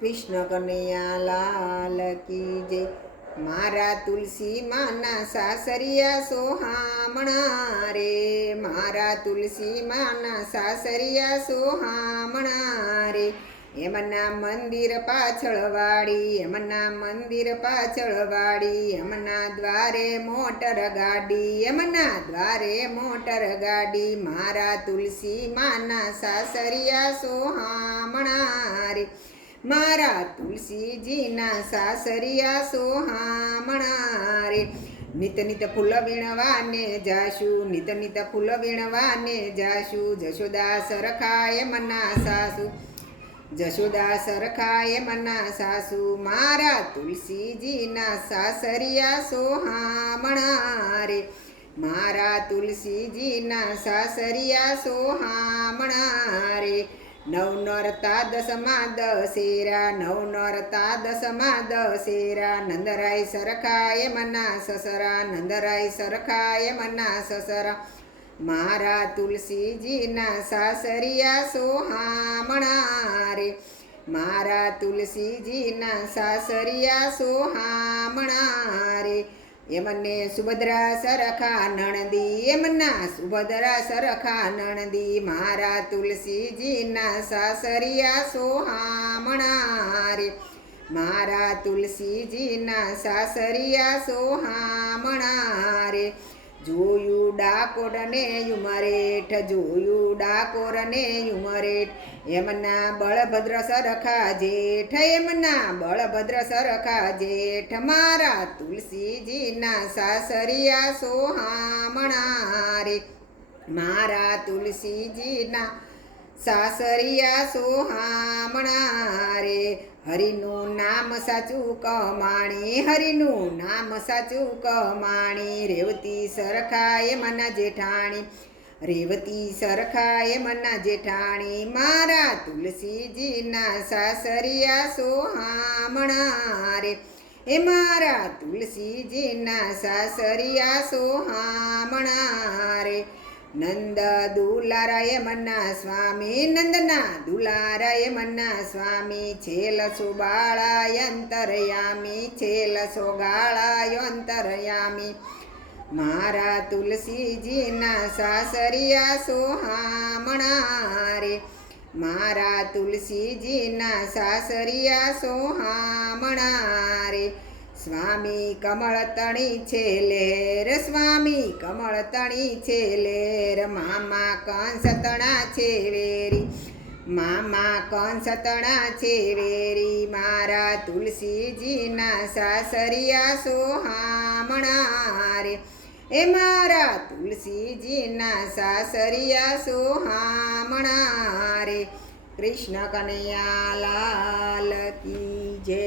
કૃષ્ણ કનૈયા લાલ કી જય। મારા તુલસી માના સાસરિયા સોહામણા રે, મારા તુલસી માના સાસરિયા સોહામણા રે। એમના મંદિર પાછળ વાડી, એમના મંદિર પાછળ વાડી, એમના દ્વારે મોટર ગાડી, એમના દ્વારે મોટર ગાડી। મારા તુલસી માના સાસરિયા સોહામણા રે, મારા તુલસીજીના સાસરિયા સોહામણા રે। નિત નિત ફૂલ વીણવાને જાશું, નિત નિત ફૂલ વીણવાને જાશું, જશોદા સરખાય મના સાસુ, જશોદા સરખાય મના સાસુ। મારા તુલસીજીના સાસરિયા સોહામણા રે, મારા તુલસીજીના સાસરિયા સોહામણા રે। નવ નોરતા દસમા દશેરા, નવ નોરતા દસમા દશેરા, નંદરાય સરખાય મના સસરા, નંદરાય સરખાય મના સસરા। મારા તુલસીજીના સાસરિયા સોહામણા રે, મારા તુલસીજીના સાસરિયા સોહામણા રે। એમને સુભદ્રા સરખા નણદી, એમના સુભદ્રા સરખા નણદી, મારા તુલસીજીના સાસરિયા સોહામણા રે, મારા તુલસીજીના સાસરિયા સોહામણા રે। જોયું ડાકોર ને ઉમરેઠ, જોયું ડાકોર ને ઉમરેઠ, એમના બળભદ્ર સરખા જેઠ, એમના બળભદ્ર સરખા જેઠ। મારા તુલસીજીના સાસરિયા સોહામણા રે, મારા તુલસીજીના સાસરિયા સોહામણા રે। હરિનું નામ સાચું કમાણી, હરિનું નામ સાચું કમાણી, રેવતી સરખાય મના જેઠાણી, રેવતી સરખાય મના જેઠાણી। મારા તુલસીજીના સાસરિયા સોહામણા રે, એ મારા તુલસીજીના સાસરિયા સોહામણા રે। નંદ દુલારાય મના સ્વામી, નંદના દુલારાય મના સ્વામી, છેલ સુબાળાય અંતરયામી, છેલ સોગાળાય અંતરયામી। મારા તુલસીજીના સાસરિયા સોહામણા રે, મારા તુલસીજીના સાસરિયા સોહામણા રે। સ્વામી કમળ તણી છે લેર, સ્વામી કમળ તણી છે લેર, મામા કંસ તણા છે વેરી, મામા કંસ તણા છે વેરી। મારા તુલસીજીના સાસરિયા સોહામણા રે, એ મારા તુલસીજીના સાસરિયા સોહામણા રે। કૃષ્ણ કનૈયા લાલ કી જય।